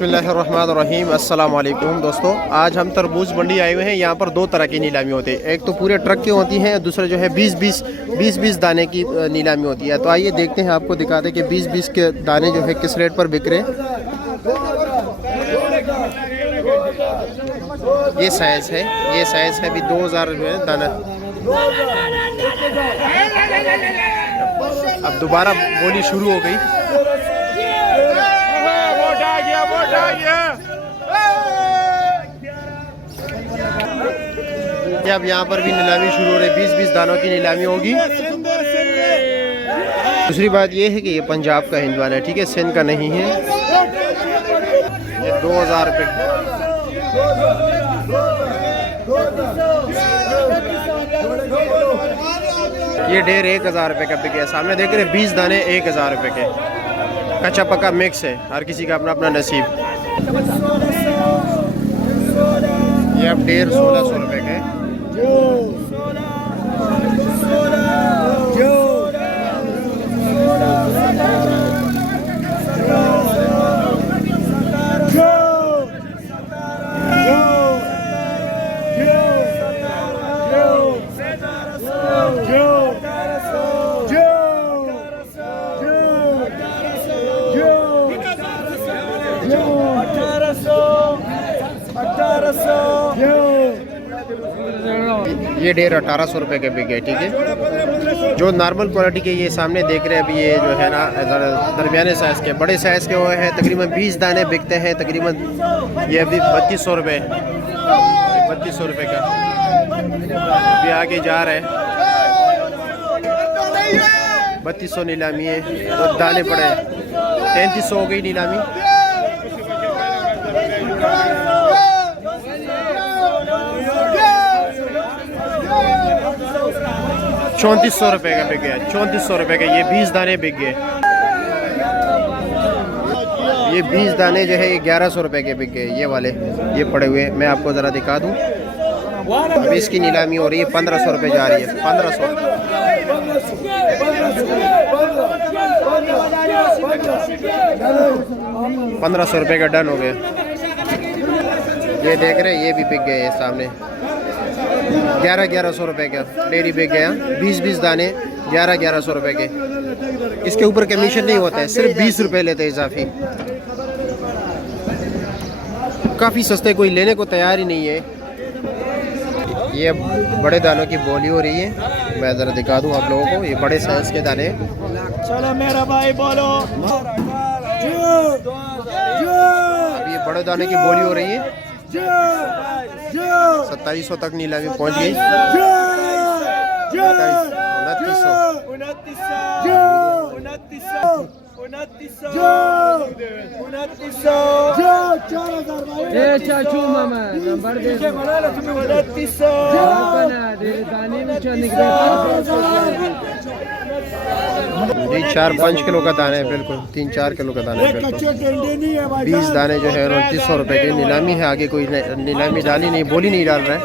बिस्मिल्लाहिर्रहमानिर्रहीम। अस्सलाम वालेकुम दोस्तों, आज हम तरबूज मंडी आए हुए हैं। यहाँ पर दो तरह की नीलामी होती है, एक तो पूरे ट्रक की होती है, दूसरा जो है 20-20 दाने की नीलामी होती है। तो आइए देखते हैं, आपको दिखाते हैं कि 20-20 के दाने जो है किस रेट पर बिक रहे हैं। ये साइज़ है अभी 2000 जो है दाना। अब दोबारा बोली शुरू हो गई। अब यहाँ पर भी नीलामी शुरू हो रही है, 20-20 दानों की नीलामी होगी। दूसरी बात ये है कि ये पंजाब का हिंदवान है, ठीक है, सिंध का नहीं है। ये 2000 रुपये। ये ढेर 1000 रुपये का बिके। सामने देख रहे 20 दाने 1000 रुपये के। कच्चा पक्का मिक्स है, हर किसी का अपना अपना नसीब। ये अब ढेर 1600 रुपये के। ये ढेर 1800 रुपये के बिके, ठीक है। जो नॉर्मल क्वालिटी के ये सामने देख रहे हैं अभी, ये जो है ना दरमियाने साइज़ के, बड़े साइज़ के वो है, तकरीबन 20 दाने बिकते हैं तकरीबन। ये अभी 3200 रुपये, 3200 रुपये का अभी आगे जा रहे हैं। 3200 नीलामी है, तो दाने पड़े 3300 हो गई नीलामी। 3400 रुपये का बिक गया, 3400 रुपये का। ये 20 दाने बिक गए। ये 20 दाने जो है ये 1100 रुपये के बिक गए। ये वाले ये पड़े हुए, मैं आपको ज़रा दिखा दूँ। अभी इसकी नीलामी हो रही है, 1500 रुपये जा रही है, 1500। 1500 रुपये का डन हो गया। ये देख रहे हैं, ये भी बिक गए हैं सामने। 1100 रुपये का डेरी बिक गया। 20-20 दाने 1100 रुपये के। इसके ऊपर कमीशन नहीं होता है, सिर्फ 20 रुपये लेते हैं इजाफी। काफ़ी सस्ते, कोई लेने को तैयार ही नहीं है। ये बड़े दानों की बोली हो रही है, मैं ज़रा दिखा दूँ आप लोगों को। ये बड़े साइज़ के दाने। चलो मेरा भाई बोलो। अब ये बड़े दाने की बोली हो रही है। 2700 तक नीलामी पहुंच गई। 4-5 किलो का दाना है, बिल्कुल 3-4 किलो का दाना है, बिल्कुल। 20 दाने जो है 2900 रुपये की नीलामी है। आगे कोई नीलामी डाली नहीं, बोली नहीं डाल रहा है।